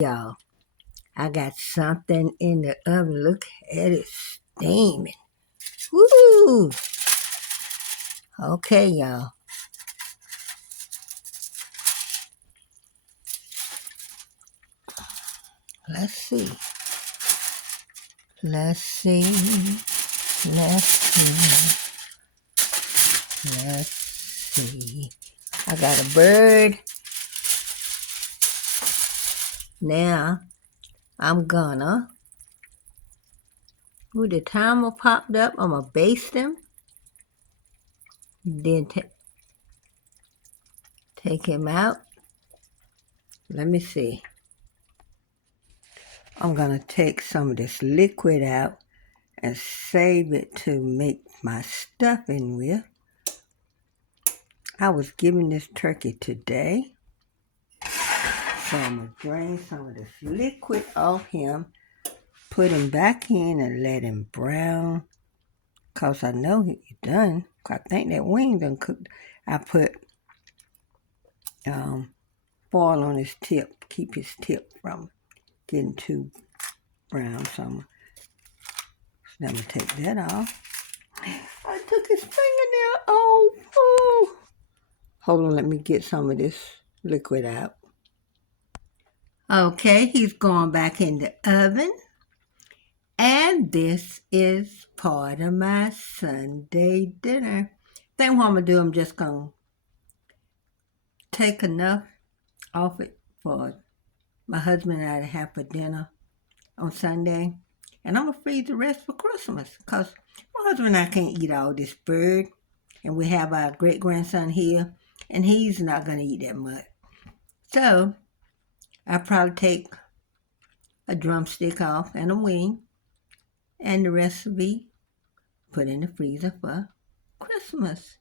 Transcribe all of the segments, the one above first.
Y'all, I got something in the oven. Look at it steaming. Woo! Okay, y'all. Let's see. Let's see. Let's see. Let's see. I got a bird. Now, I'm gonna, with the timer popped up, I'm gonna baste them. Then take him out. Let me see. I'm gonna take some of this liquid out and save it to make my stuffing with. I was given this turkey today, so I'm going to drain some of this liquid off him, put him back in and let him brown, because I know he's done. I think that wing done cooked. I put foil on his tip, keep his tip from getting too brown. So I'm going to take that off. I took his fingernail. Oh. Hold on, let me get some of this liquid out. Okay, he's going back in the oven. And this is part of my Sunday dinner. Then what I'm going to do, I'm just going to take enough off it for my husband and I to have for dinner on Sunday. And I'm going to freeze the rest for Christmas, because my husband and I can't eat all this bird. And we have our great-grandson here, and he's not going to eat that much. So I'll probably take a drumstick off and a wing, and the rest will be put in the freezer for Christmas.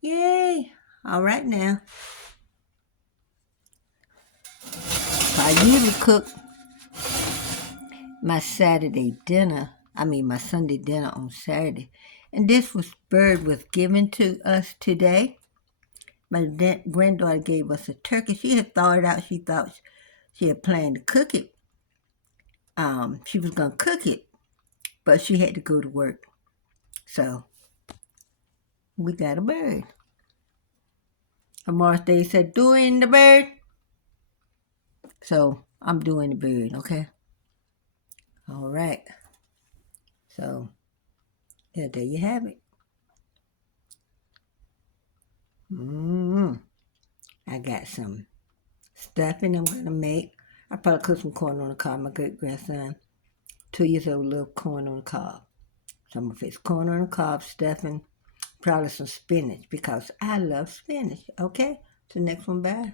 Yay! All right now. I usually cook my Sunday dinner on Saturday. And this bird was given to us today. My granddaughter gave us a turkey. She had thawed it out. She thought she had planned to cook it. She was going to cook it, but she had to go to work. So we got a bird. Amara Day said, doing the bird. So I'm doing the bird, okay? All right. So, yeah, there you have it. I got some stuffing I'm going to make. I probably cook some corn on the cob. My great-grandson, 2 years old, love corn on the cob. So I'm going to fix corn on the cob, stuffing, probably some spinach, because I love spinach, okay? So next one, bye.